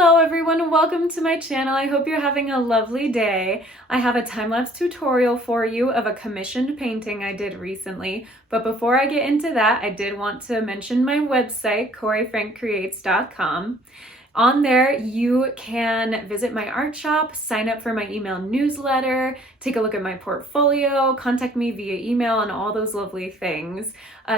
Hello everyone and welcome to my channel. I hope you're having a lovely day. I have a time-lapse tutorial for you of a commissioned painting I did recently, but before I get into that, I did want to mention my website, CoreyFrankCreates.com. On there, you can visit my art shop, sign up for my email newsletter, take a look at my portfolio, contact me via email, and all those lovely things.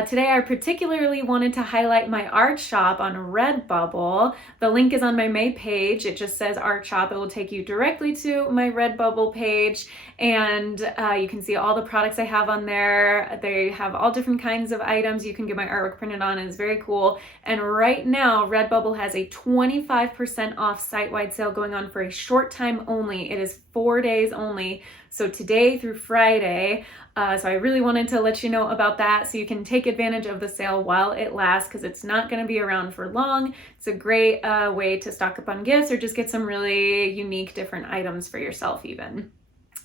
Today, I particularly wanted to highlight my art shop on Redbubble. The link is on my May page. It just says art shop. It will take you directly to my Redbubble page, and you can see all the products I have on there. They have all different kinds of items you can get my artwork printed on. It's very cool. And right now, Redbubble has a 25% off site-wide sale going on for a short time only. It is 4 days only. So today through Friday. So I really wanted to let you know about that so you can take advantage of the sale while it lasts, because it's not going to be around for long. It's a great way to stock up on gifts or just get some really unique different items for yourself even.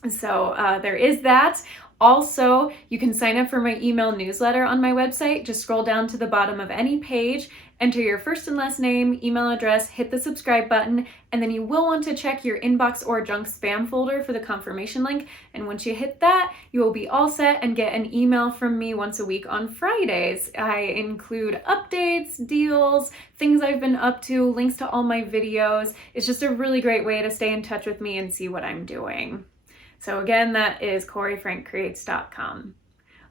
So there is that. Also, you can sign up for my email newsletter on my website. Just scroll down to the bottom of any page, enter your first and last name, email address, hit the subscribe button, and then you will want to check your inbox or junk spam folder for the confirmation link. And once you hit that, you will be all set and get an email from me once a week on Fridays. I include updates, deals, things I've been up to, links to all my videos. It's just a really great way to stay in touch with me and see what I'm doing. So again, that is CoreyFrankCreates.com.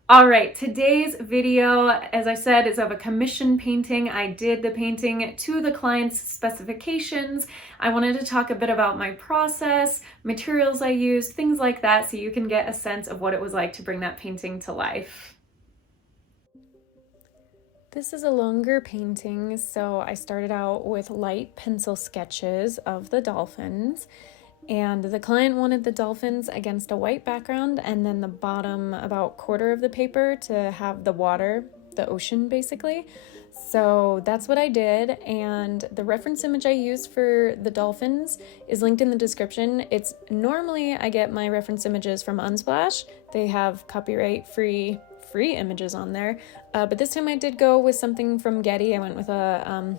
All right, today's video, as I said, is of a commission painting. I did the painting to the client's specifications. I wanted to talk a bit about my process, materials I used, things like that, so you can get a sense of what it was like to bring that painting to life. This is a longer painting, so I started out with light pencil sketches of the dolphins. And the client wanted the dolphins against a white background, and then the bottom about quarter of the paper to have the water, the ocean basically. So that's what I did, and the reference image I used for the dolphins is linked in the description. It's normally I get my reference images from Unsplash. They have copyright free images on there, but this time I did go with something from Getty. I went with a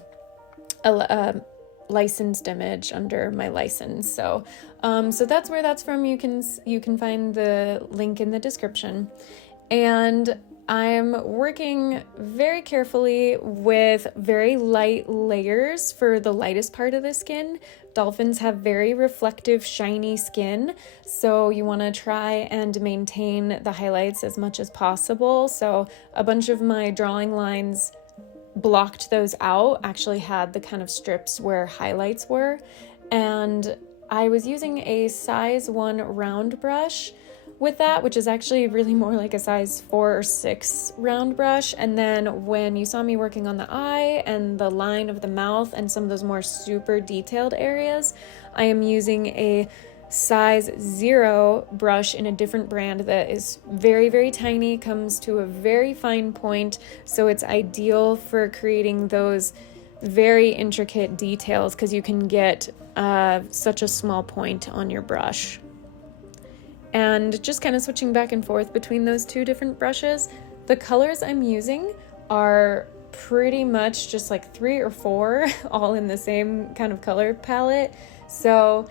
licensed image under my license. So that's where that's from. You can find the link in the description. And I'm working very carefully with very light layers for the lightest part of the skin. Dolphins have very reflective, shiny skin, so you want to try and maintain the highlights as much as possible. So a bunch of my drawing lines blocked those out, actually had the kind of strips where highlights were, and I was using a size 1 round brush with that, which is actually really more like a size 4 or 6 round brush. And then when you saw me working on the eye and the line of the mouth and some of those more super detailed areas, I am using a size 0 brush in a different brand that is very, very tiny, comes to a very fine point, so it's ideal for creating those very intricate details because you can get such a small point on your brush. And just kind of switching back and forth between those two different brushes, the colors I'm using are pretty much just like 3 or 4 all in the same kind of color palette. So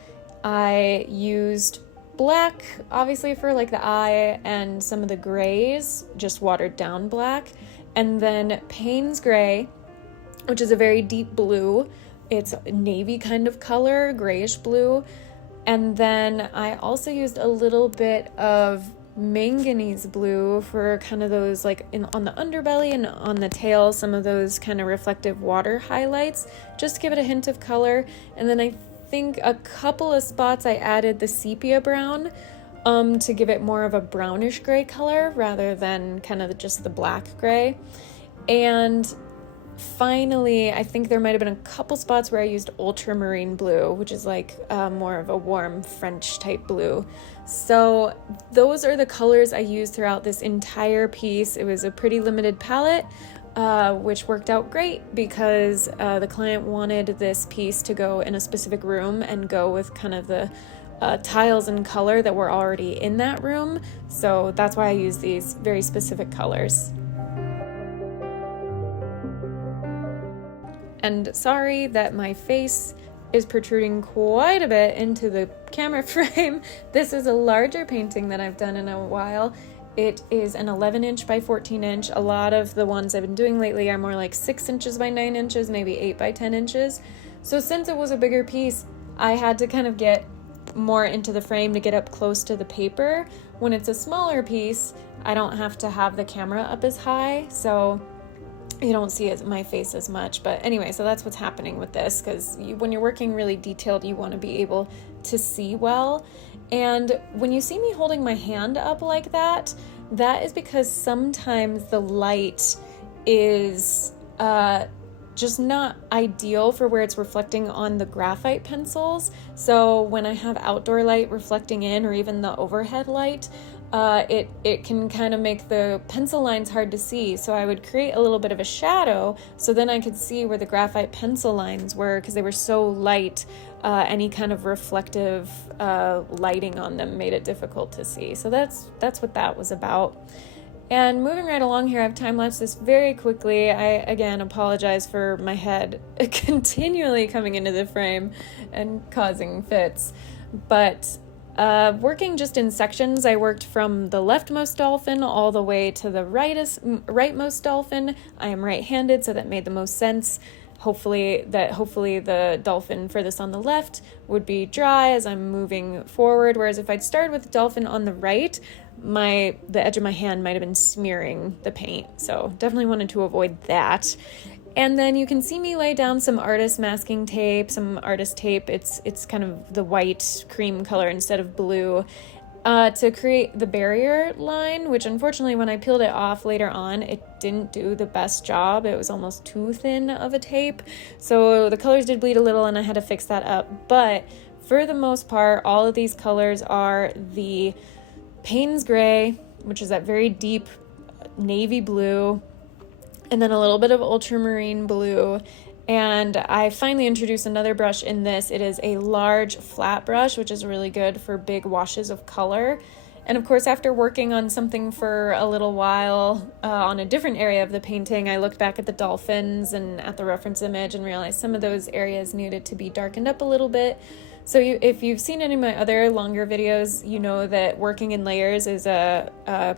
I used black, obviously, for like the eye, and some of the grays, just watered down black, and then Payne's gray, which is a very deep blue. It's a navy kind of color, grayish blue. And then I also used a little bit of manganese blue for kind of those like on the underbelly and on the tail, some of those kind of reflective water highlights, just to give it a hint of color. And then I think a couple of spots I added the sepia brown to give it more of a brownish gray color rather than kind of just the black gray. And finally, I think there might have been a couple spots where I used ultramarine blue, which is like more of a warm French type blue. So those are the colors I used throughout this entire piece. It was a pretty limited palette, which worked out great because the client wanted this piece to go in a specific room and go with kind of the tiles and color that were already in that room. So that's why I use these very specific colors. And sorry that my face is protruding quite a bit into the camera frame. This is a larger painting than I've done in a while. It is an 11 inch by 14 inch. A lot of the ones I've been doing lately are more like 6 inches by 9 inches, maybe 8 by 10 inches. So since it was a bigger piece, I had to kind of get more into the frame to get up close to the paper. When it's a smaller piece, I don't have to have the camera up as high, so you don't see my face as much. But anyway, so that's what's happening with this, because when you're working really detailed, you want to be able to see well. And when you see me holding my hand up like that, that is because sometimes the light is just not ideal for where it's reflecting on the graphite pencils. So when I have outdoor light reflecting in, or even the overhead light, it can kind of make the pencil lines hard to see. So I would create a little bit of a shadow so then I could see where the graphite pencil lines were, because they were so light. Any kind of reflective lighting on them made it difficult to see. So that's what that was about. And moving right along here, I've time-lapsed this very quickly. I, again, apologize for my head continually coming into the frame and causing fits. But working just in sections, I worked from the leftmost dolphin all the way to the rightmost dolphin. I am right-handed, so that made the most sense. Hopefully the dolphin furthest on the left would be dry as I'm moving forward, whereas if I'd started with the dolphin on the right, the edge of my hand might have been smearing the paint. So definitely wanted to avoid that. And then you can see me lay down some artist masking tape, some artist tape. It's kind of the white cream color instead of blue, to create the barrier line, which unfortunately when I peeled it off later on, it didn't do the best job. It was almost too thin of a tape. So the colors did bleed a little and I had to fix that up. But for the most part, all of these colors are the Payne's Gray, which is that very deep navy blue, and then a little bit of ultramarine blue. And I finally introduced another brush in this. It is a large flat brush, which is really good for big washes of color. And of course, after working on something for a little while on a different area of the painting, I looked back at the dolphins and at the reference image and realized some of those areas needed to be darkened up a little bit. So if you've seen any of my other longer videos, you know that working in layers is a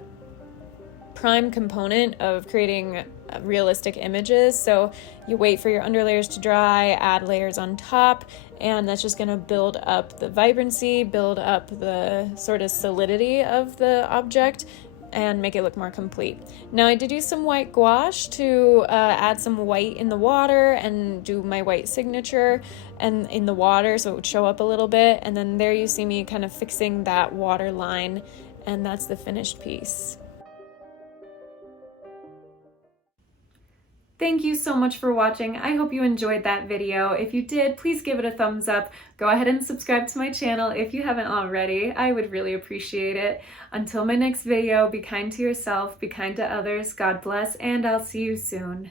prime component of creating realistic images. So you wait for your underlayers to dry, add layers on top, and that's just going to build up the vibrancy, build up the sort of solidity of the object, and make it look more complete. Now I did use some white gouache to add some white in the water and do my white signature and in the water so it would show up a little bit. And then there you see me kind of fixing that water line, and that's the finished piece. Thank you so much for watching. I hope you enjoyed that video. If you did, please give it a thumbs up. Go ahead and subscribe to my channel if you haven't already. I would really appreciate it. Until my next video, be kind to yourself, be kind to others, God bless, and I'll see you soon.